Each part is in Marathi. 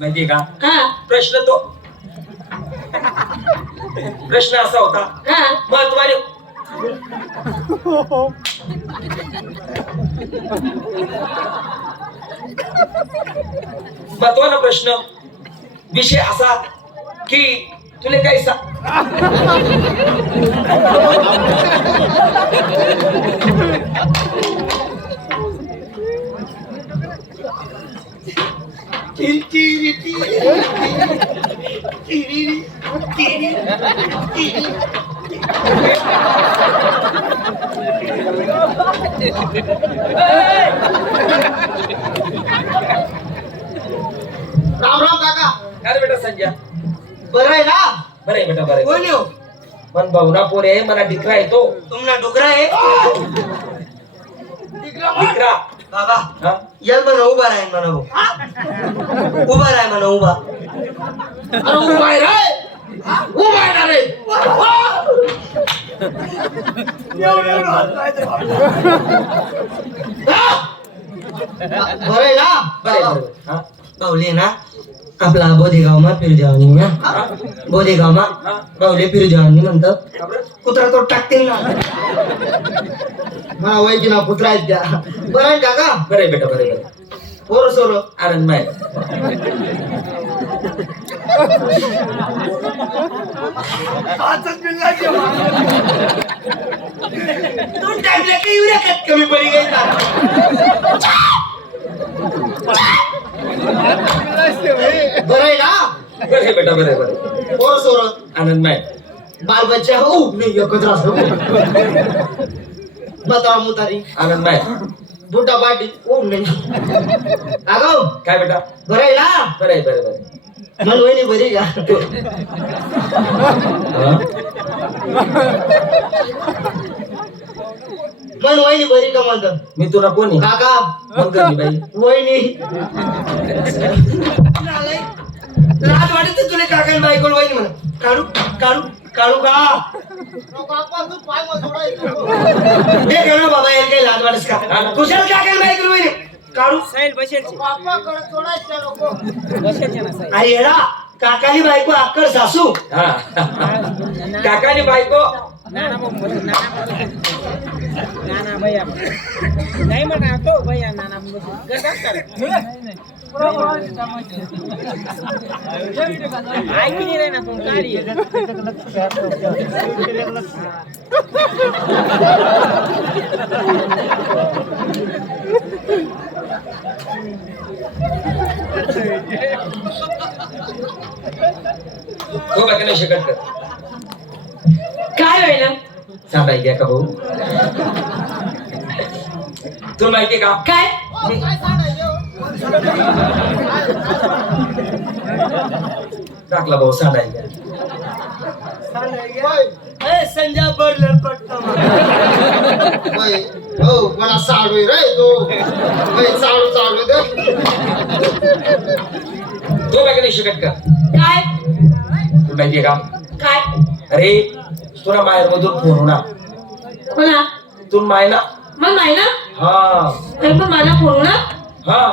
माहितीये का? हा. प्रश्न तो प्रश्न असा होता हा. महत्वाने महत्त्वाचा प्रश्न विषय असा की तुला काही सा राम राम काका. काय रे बेटा संजय बरं आहे ना? बरं आहे बेटा बरं कोण येऊ पण भावना पोरे आहे मला डिकरा येतो तुम्हाला डुकरा आहे? डिकरा बाबा हा? याल म्हणा उभा राहील म्हणा उभा राह म्हणा उभा. अरे उभा आहे रे. उभा आहे ना रे. बरं ना बरं आहे, बरं आहे. ना आपला बोधेगावमा फिरजावणी ना बोधेगावमा हा? बाहुले म्हणतात कुत्रा तो टाकतील ना हा वय की ना कुत्रा आहेत त्या बरं आहे काका बरं बेटा बरं आहे, बरं आहे. आनंद सोर आनंदमय दोन टाइमला काही कमी पडी गई बरं आहे ना बरं आहे बेटा बरं आहे, बरं सोर आनंदमय बाल बच्चा हो नाही एकच राहतो बतावा मुतारी आनंदमय बुटा पाटी ओ नाही अगो काय बेटा बरं आहे ना बरं आहे बरं आहे, बरं मन वहिनी बरी का? हा? मन वहिनी बरी का म्हणत? मी तुला कोणी काका. मग कधी बाई? वहिनी. लाज वाटत तुला काका बायकोल वहिनी म्हणा. काढू काढू काढू का? गं ना बाबा याला काही लाज वाटस का? कुशल काका बायकोल वहिनी काढू अरे येडा काकाली बायको अक्कड सासू हा काकानी बायको नाना मग नाना भैया नाही म्हणा तो भैया नाना ऐकी नाही रे ना तू काढी तो बाकी नाही शकत कर काय होईल? सांगाय घ्या का भाऊ? तू माहिती का? काय? टाकला भाऊ सांगाय घ्या. संजय पडलं पट्टा हो मला साडू रे तो. साडू चालू दे. तो बाकी नाही शकत का? काय? माहितीये का? काय? अरे तुला माहेर मधून फोन होणार. कोणा? तू माय ना मग नाही ना हा. अरे पण मला फोन ना हा.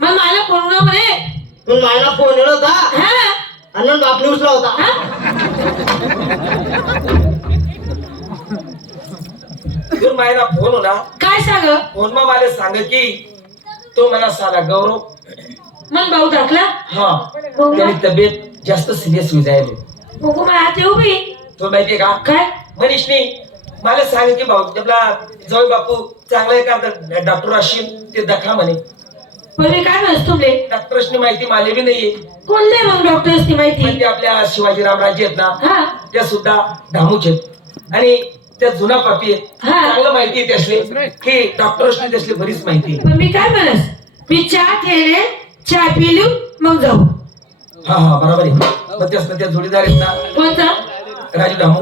मग मला फोन ना म्हणे. तू मला फोन येणार होता? हा. अण्णा बापने उचला होता. हा? तू मायला फोन होणार? काय सांग? फोन मा मला सांग की तो मला साला गौरव मग भाऊ दाखला? हा. त्याची तब्येत जास्त सिरियस होई जायली हो मला हात येऊ बी तो माहितीये का? काय? मनीषनी मला सांग की भाऊ आपला जवळ बापू चांगला एका डॉक्टर असेल ते दखा म्हणे. पण मी काय म्हणस तुमले? डॉक्टरसनी माहिती माले बी नाहीये. कोणले मग डॉक्टर्सनी माहिती? ते आपल्या शिवाजीराव राजे आहेत ना हा. त्या सुद्धा धामूच आहेत. आणि त्या जुना पापी आहेत. हा. चांगलं माहिती आहे त्यासले की डॉक्टरसनी त्यासले बरीच माहिती आहे. पण मी काय म्हणस मी चहा ठेवले चहा पिलू मग जाऊ. हा हा बरोबर आहे. मग त्यास त्या जोडीदार आहेत ना? कोणता राजू धामू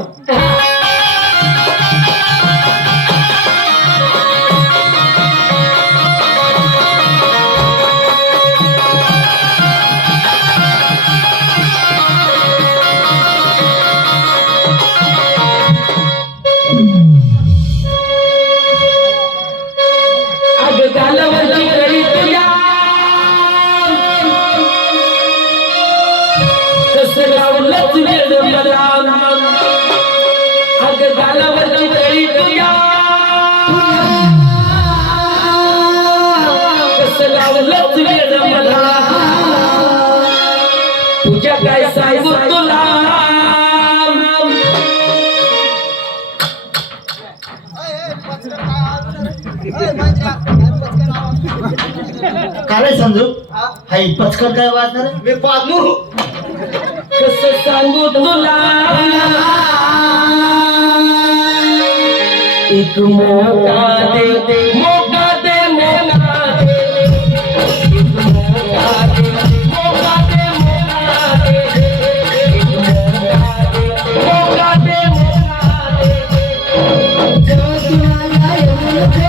काय समजू हाय पचकन काय वाजणार? मी पाहतो कसं सांगू तुला? एक मोका दे मोका दे मोका दे. एक मोका दे मोका दे मोका दे. एक मोका दे मोका दे.